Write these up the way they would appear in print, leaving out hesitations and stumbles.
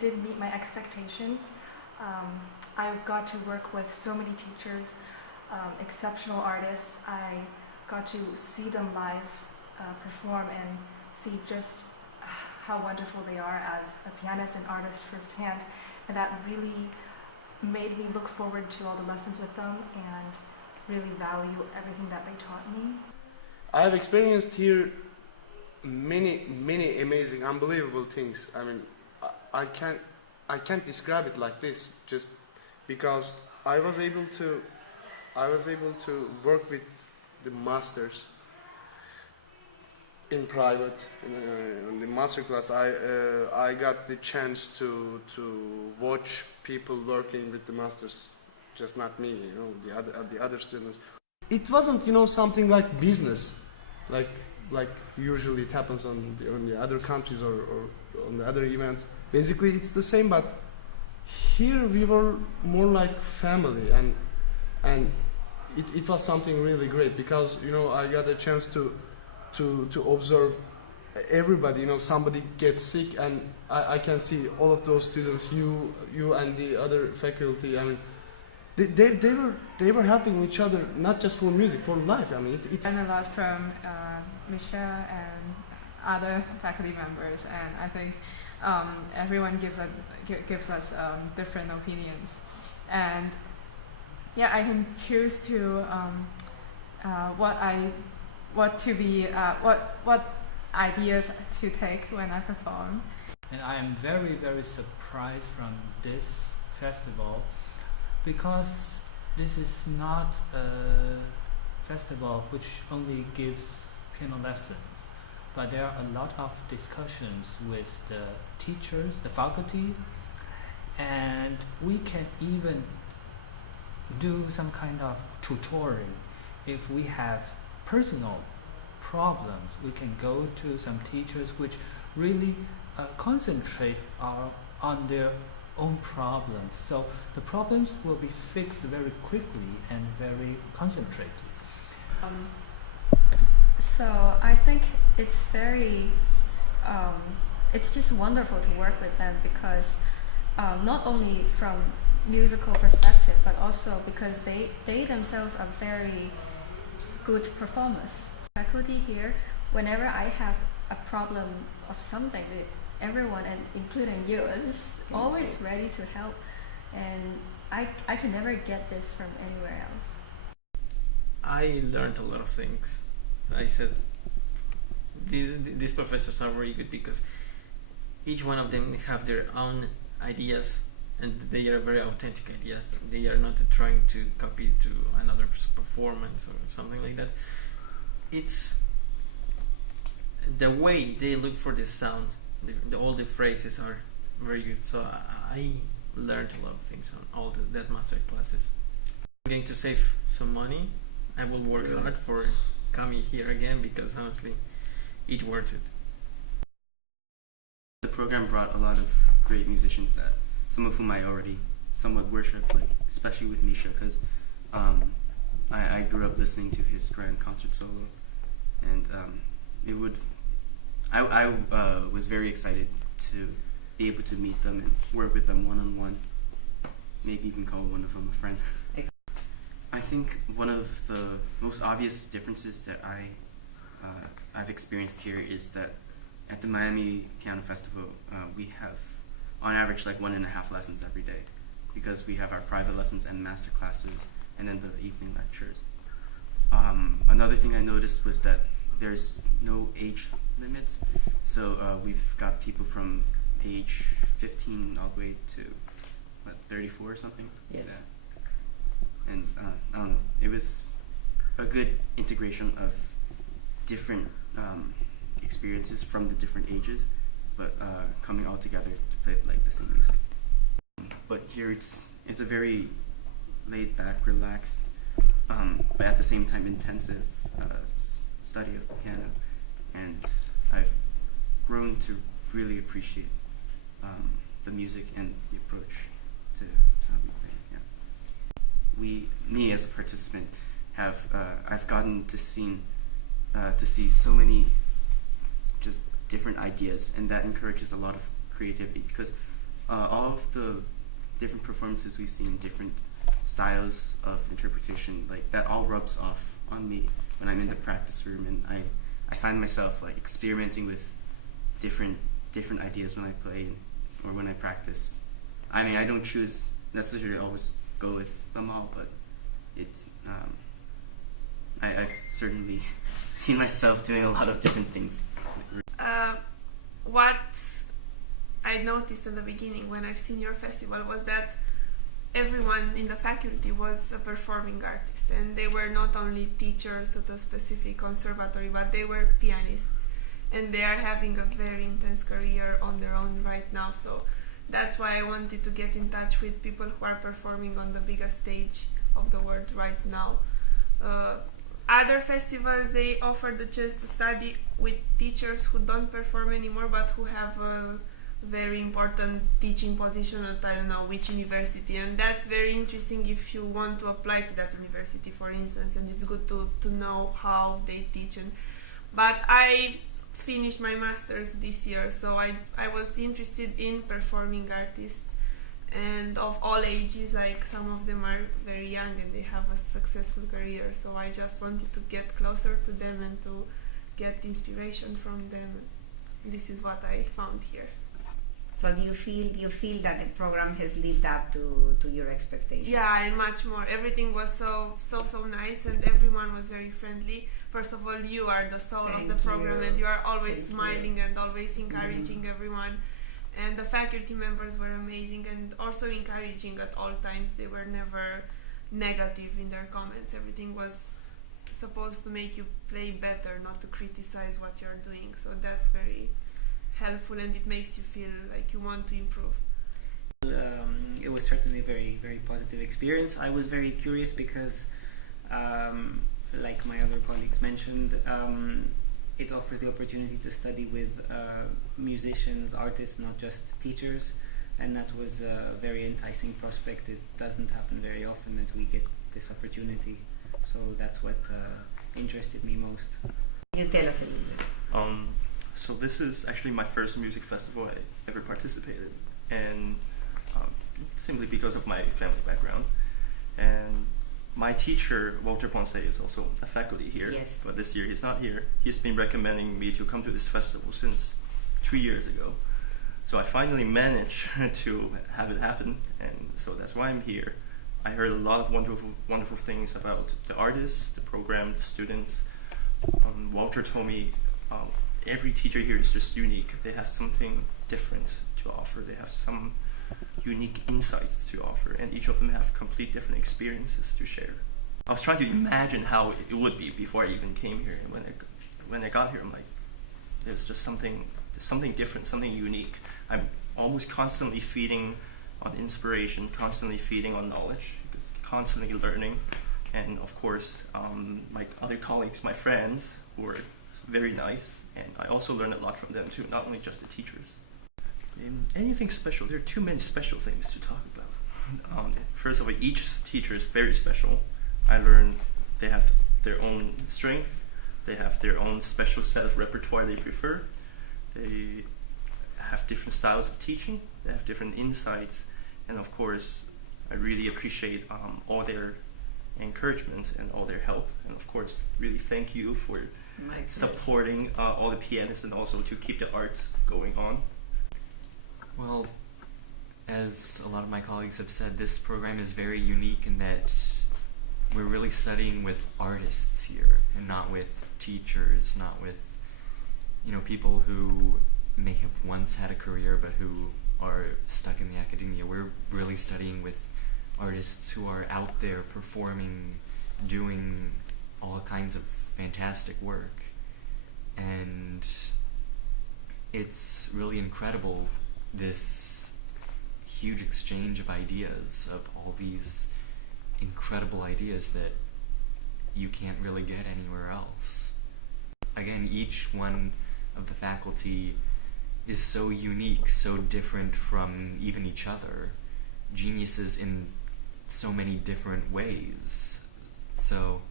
did meet my expectations. I got to work with so many teachers, exceptional artists. I got to see them live perform and see just how wonderful they are as a pianist and artist firsthand, and that really made me look forward to all the lessons with them and really value everything that they taught me. I have experienced here many amazing, unbelievable things. I mean, I can't describe it like this, just because I was able to work with the masters in private. In the master class, I got the chance to watch people working with the masters, just not me, the other students. It wasn't, something like business, like usually it happens on the other countries or on the other events. Basically, it's the same, but here we were more like family, and it was something really great because I got a chance to observe everybody. Somebody gets sick, and I can see all of those students, you and the other faculty. I mean, they were helping each other, not just for music, for life. I mean, I learned a lot from Michelle and other faculty members, and I think everyone gives us different opinions, and yeah, I can choose to what ideas to take when I perform. And I am very, very surprised from this festival because this is not a festival which only gives piano lessons, but there are a lot of discussions with the teachers, the faculty, and we can even do some kind of tutoring. If we have personal problems, we can go to some teachers which really concentrate on their own problems. So the problems will be fixed very quickly and very concentrated. So I think it's it's just wonderful to work with them because not only from musical perspective, but also because they themselves are very good performers. Faculty here, whenever I have a problem of something, everyone, and including you, is always ready to help, and I can never get this from anywhere else. I learned a lot of things. I said these professors are very good because each one of them have their own ideas, and they are very authentic ideas. They are not trying to copy to another performance or something like that. It's the way they look for the sound. All the phrases are very good. So I learned a lot of things on all that master classes. I'm going to save some money. I will work hard for coming here again because honestly, it's worth it. The program brought a lot of great musicians that some of whom I already somewhat worshipped, like especially with Misha, because I grew up listening to his grand concert solo, and I was very excited to be able to meet them and work with them one-on-one, maybe even call one of them a friend. I think one of the most obvious differences that I've experienced here is that at the Miami Piano Festival, we have on average like 1.5 lessons every day because we have our private lessons and master classes and then the evening lectures. Another thing I noticed was that there's no age limits, so we've got people from age 15 all the way to 34 or something. Yes. And I don't know, it was a good integration of different experiences from the different ages, but coming all together to play like the same music. But here it's a very laid back, relaxed, but at the same time intensive study of the piano, and I've grown to really appreciate the music and the approach to how we play piano. Me as a participant, I've gotten to see so many just different ideas, and that encourages a lot of creativity because all of the different performances we've seen, different styles of interpretation, like that all rubs off on me when I'm in the practice room, and I find myself like experimenting with different ideas when I play or when I practice. I mean, I don't choose necessarily always go with them all, but it's I've certainly seen myself doing a lot of different things. What I noticed in the beginning when I've seen your festival was that everyone in the faculty was a performing artist, and they were not only teachers at a specific conservatory, but they were pianists, and they are having a very intense career on their own right now. So that's why I wanted to get in touch with people who are performing on the biggest stage of the world right now. Other festivals, they offer the chance to study with teachers who don't perform anymore, but who have a very important teaching position at I don't know which university, and that's very interesting if you want to apply to that university, for instance, and it's good to know how they teach. But I finished my master's this year, so I was interested in performing artists, and of all ages, like some of them are very young and they have a successful career, so I just wanted to get closer to them and to get inspiration from them. This is what I found here. So do you feel that the program has lived up to your expectations? Yeah, and much more. Everything was so nice, and everyone was very friendly. First of all, you are the soul of the program, and you are always smiling and always encouraging everyone. And the faculty members were amazing and also encouraging at all times. They were never negative in their comments. Everything was supposed to make you play better, not to criticize what you're doing. So that's very helpful, and it makes you feel like you want to improve. It was certainly a very, very positive experience. I was very curious because, like my other colleagues mentioned, it offers the opportunity to study with musicians, artists, not just teachers, and that was a very enticing prospect. It doesn't happen very often that we get this opportunity, so that's what interested me most. You tell us a little bit. So this is actually my first music festival I ever participated, and simply because of my family background. And my teacher, Walter Ponce, is also a faculty here, Yes. but this year he's not here. He's been recommending me to come to this festival since 2 years ago. So I finally managed to have it happen, and so that's why I'm here. I heard a lot of wonderful things about the artists, the program, the students. Walter told me every teacher here is just unique. They have something different to offer. They have some unique insights to offer, and each of them have complete different experiences to share. I was trying to imagine how it would be before I even came here, and when I got here, I'm like, there's just something different, something unique. I'm almost constantly feeding on inspiration, constantly feeding on knowledge, constantly learning, and of course, my other colleagues, my friends, were very nice, and I also learned a lot from them too, not only just the teachers. Anything special? There are too many special things to talk about. First of all, each teacher is very special. I learned they have their own strength, they have their own special set of repertoire they prefer, they have different styles of teaching, they have different insights, and of course, I really appreciate all their encouragement and all their help, and of course, really thank you for supporting all the pianists and also to keep the art going on. Well, as a lot of my colleagues have said, this program is very unique in that we're really studying with artists here and not with teachers, not with, people who may have once had a career but who are stuck in the academia. We're really studying with artists who are out there performing, doing all kinds of fantastic work, and it's really incredible, this huge exchange of ideas, of all these incredible ideas that you can't really get anywhere else. Again, each one of the faculty is so unique, so different from even each other, geniuses in so many different ways. So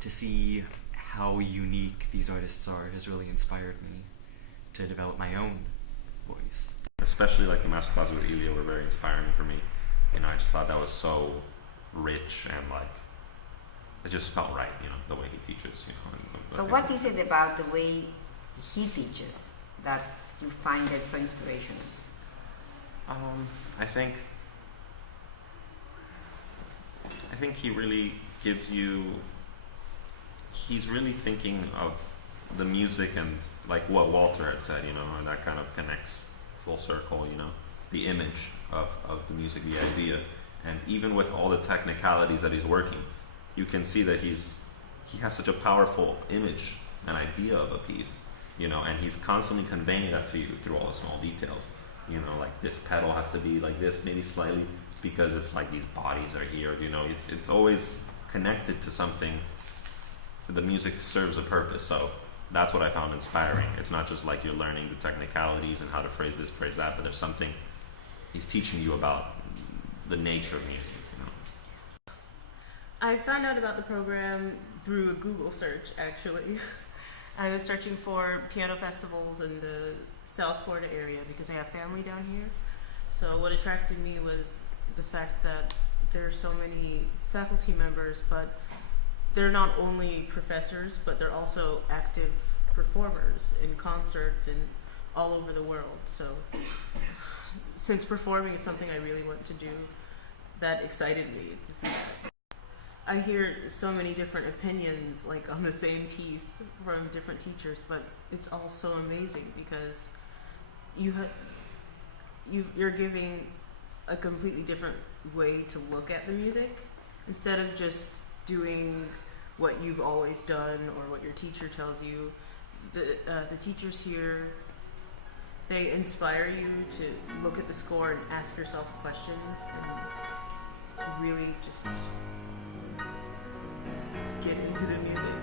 to see how unique these artists are has really inspired me to develop my own voice. especially like the master classes with Ilya were very inspiring for me. You know, I just thought that was so rich and like it just felt right. You know, the way he teaches. You know. So what is it about the way he teaches that you find it so inspirational? I think he really gives you. He's really thinking of the music and like what Walter had said, you know, and that kind of connects full circle, you know, the image of the music, the idea. And even with all the technicalities that he's working, you can see that he has such a powerful image, an idea of a piece, you know, and he's constantly conveying that to you through all the small details. You know, like this pedal has to be like this, maybe slightly, because it's like these bodies are here, you know, it's always connected to something. The music serves a purpose, so that's what I found inspiring. It's not just like you're learning the technicalities and how to phrase this, phrase that, but there's something he's teaching you about the nature of music, you know. I found out about the program through a Google search, actually. I was searching for piano festivals in the South Florida area because I have family down here. So what attracted me was the fact that there are so many faculty members, but they're not only professors, but they're also active performers in concerts and all over the world. So since performing is something I really want to do, that excited me to see that. I hear so many different opinions like on the same piece from different teachers, but it's all so amazing because you're giving a completely different way to look at the music instead of just doing what you've always done or what your teacher tells you. The teachers here, they inspire you to look at the score and ask yourself questions and really just get into the music.